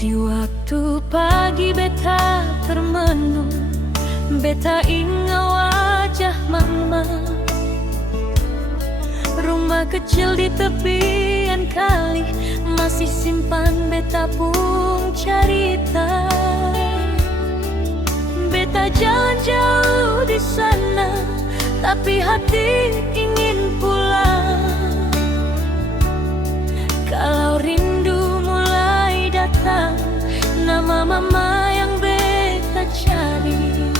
Di waktu pagi beta termenung, beta ingat wajah mama. Rumah kecil di tepian kali masih simpan beta pun cerita. Beta jalan jauh di sana, tapi hati ingin pulang. Kalau rindu mulai datang, nama mama yang beta cari.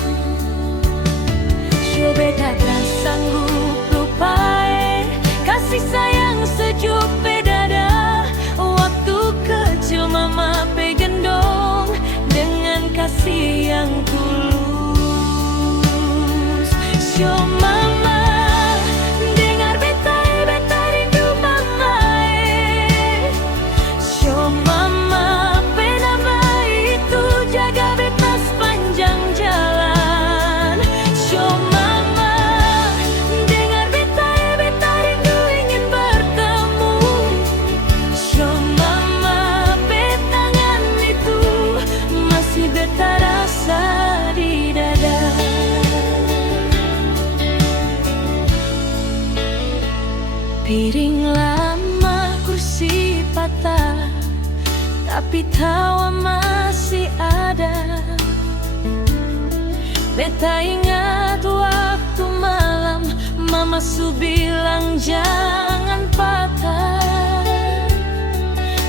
Jo beta tak sanggup lupai kasih sayang sejuk bedada. Waktu kecil mama pegendong dengan kasih yang tulus. Jo mama dengar beta, beta rindu mama. Jo mama penama itu jaga beta sepanjang jalan. Jo mama dengar beta, beta rindu ingin bertemu. Jo mama betangan itu masih beta rasa di dada. Piring lama, kursi patah, tapi tawa masih ada. Beta ingat waktu malam mama su bilang jangan patah.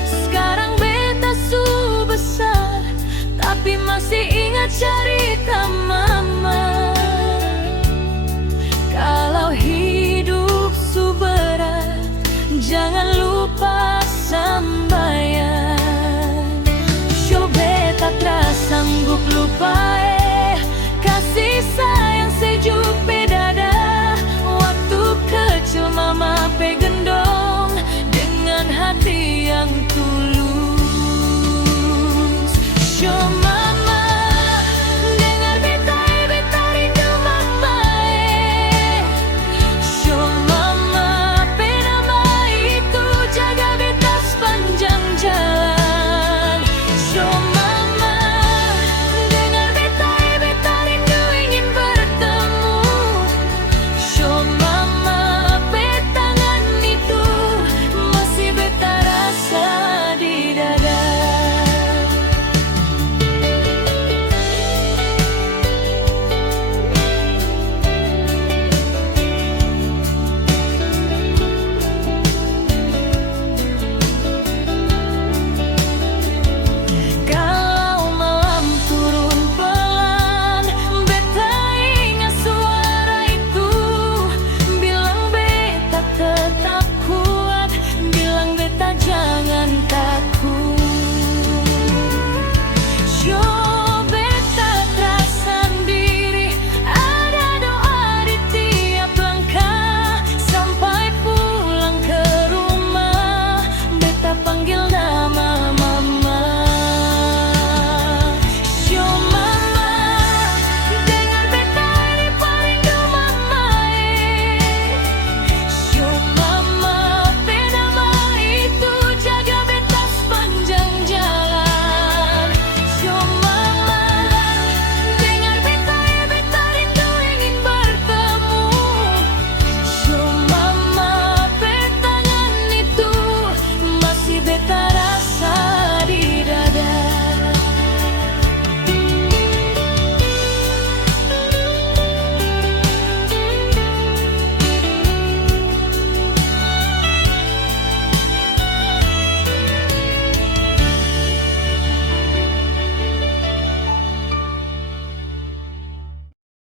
Sekarang beta su besar, tapi masih ingat cerita mama. Kalau hidup su berat, jangan lupa sambayan. Jo beta tak sanggup lupa kasih sayang sejuk bedada. Waktu kecil mama pegendong dengan hati yang tulus. Jo mama dengar beta, beta rindu mama. Jo mama penama itu jaga beta sepanjang jalan. Jo mama dengar beta, beta rindu ingin bertemu. Jo mama betangan itu masih beta rasa di dada. Kalau malam turun pelan, beta ingat suara itu bilang beta tetap kuat, bilang beta jangan takut. Jo beta tak sendiri, ada doa di tiap langkah. Sampai pulang ke rumah, beta panggil